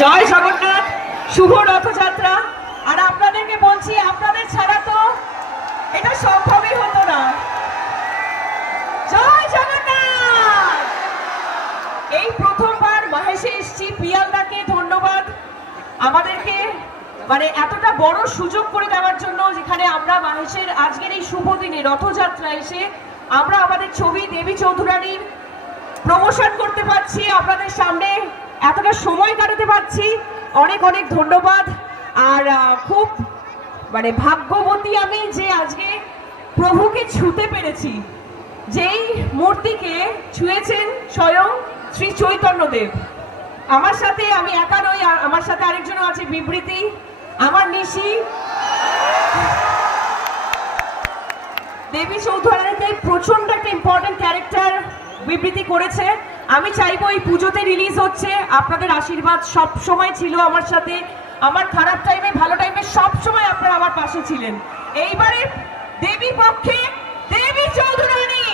জয় জগন্নাথ, শুভ রথযাত্রা। আর আপনাদেরকে বলছি, আপনাদের ছাড়া তো এটা সম্ভবই হতো না। জয় জগন্নাথ। এই প্রথমবার মাহেশে এসছি, পিয়ালদাকে ধন্যবাদ আমাদেরকে এতটা বড় সুযোগ করে দেওয়ার জন্য, যেখানে আমরা মাহেশের আজকের এই শুভ দিনে রথযাত্রা এসে আমরা আমাদের ছবি দেবী চৌধুরানীর প্রমোশন করতে পারছি, আপনাদের সামনে এতটা সময় কাটাতে পারছি। অনেক অনেক ধন্যবাদ। আর খুব ভাগ্যবতী আমি যে আজকে প্রভুকে ছুঁতে পেরেছি। যেই মূর্তিকে ছুঁয়েছেন স্বয়ং শ্রী চৈতন্যদেব। আমার সাথে আমি একা নই, আমার সাথে আরেকজনও আছে, বিবৃতি, আমার নিশি। দেবী চৌধুরানীতে প্রচন্ড একটা ইম্পর্টেন্ট ক্যারেক্টার বিবৃতি করেছে। আমি চাইবো এই পুজোতে রিলিজ হচ্ছে, আপনাদের আশীর্বাদ সব সময় ছিল আমার সাথে। আমার খারাপ টাইমে ভালো টাইমে সব সময় আপনারা আমার পাশে ছিলেন। এইবারে দেবী পক্ষে দেবী চৌধুরানী,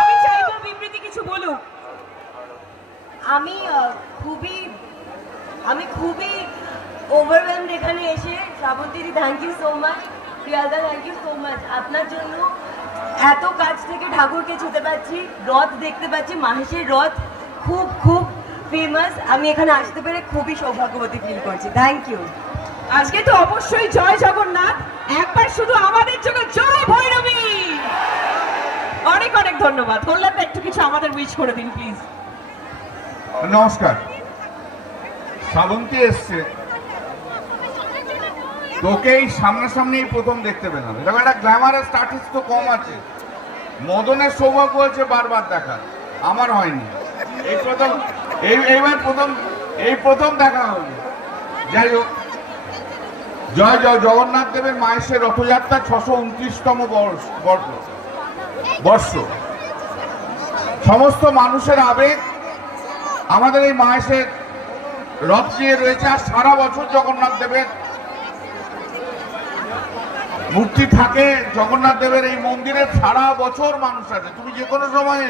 আমি চাইবো বিবৃতি কিছু বলুক। আমি খুবই ওভারওয়েলমড এখানে এসে। শ্রাবন্তীদি, থ্যাংক ইউ সো মাচ। প্রিয়াদা, থ্যাংক ইউ সো মাচ। আপনার জন্য এত কাছ থেকে ঠাকুরকে ছুঁতে পারছি, রথ দেখতে পাচ্ছি। মাহেশের রথ খুব খুব ফেমাস। আমি এখানে আসতে পেরে খুবই সৌভাগ্যবতী ফিল করছি। Thank you. আজকে তো অবশ্যই জয় জগন্নাথ, একবার শুধু আমাদের জন্য জয় ভৈরবী। অনেক অনেক ধন্যবাদ। কল্যাণটা একটু কিছু আমাদের উইশ করে দিন প্লিজ। নমস্কার। শ্রাবন্তী এসছে, তোকে এই সামনাসামনি প্রথম দেখতে পেলাম। এরকম একটা গ্ল্যামারাস আর্টিস্ট তো কম আছে। মদনের সৌভাগ্য হয়েছে বারবার দেখা, আমার হয়নি। এই প্রথম দেখা হলো। যাই হোক, জয় জয় জগন্নাথ দেবের মাহেশের রথযাত্রা 629তম বর্ষ। সমস্ত মানুষের আবেগ আমাদের এই মাহেশের রথ নিয়ে রয়েছে। আর সারা বছর জগন্নাথ দেবের মূর্তি থাকে। জগন্নাথ দেবের এই মন্দিরে সারা বছর মানুষ আছে। তুমি যে কোনো সময়ে,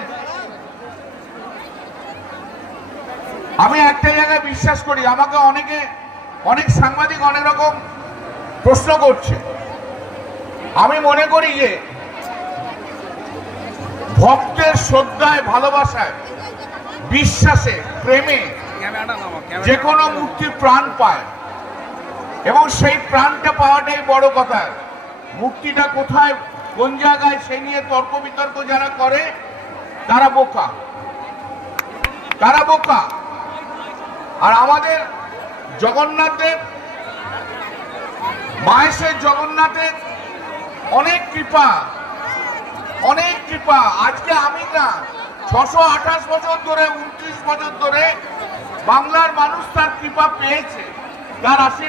আমি একটা জায়গায় বিশ্বাস করি, আমাকে অনেক সাংবাদিক অনেক রকম প্রশ্ন করছে। আমি মনে করি যে ভক্তের শ্রদ্ধায়, ভালোবাসায়, বিশ্বাসে, প্রেমে যে কোনো মূর্তি প্রাণ পায়, এবং সেই প্রাণটা পাওয়াটাই বড় কথা। মূর্তিটা কোথায়, কোন জায়গায়, সে নিয়ে তর্ক বিতর্ক যারা করে তারা বোকা। আর আমাদের জগন্নাথ দেব, মাহেশের জগন্নাথের অনেক কৃপা। আজকে আমি না, 628 বছর ধরে, 29 বছর ধরে বাংলার মানুষ তার কৃপা পেয়েছে, তার আশীর্বাদ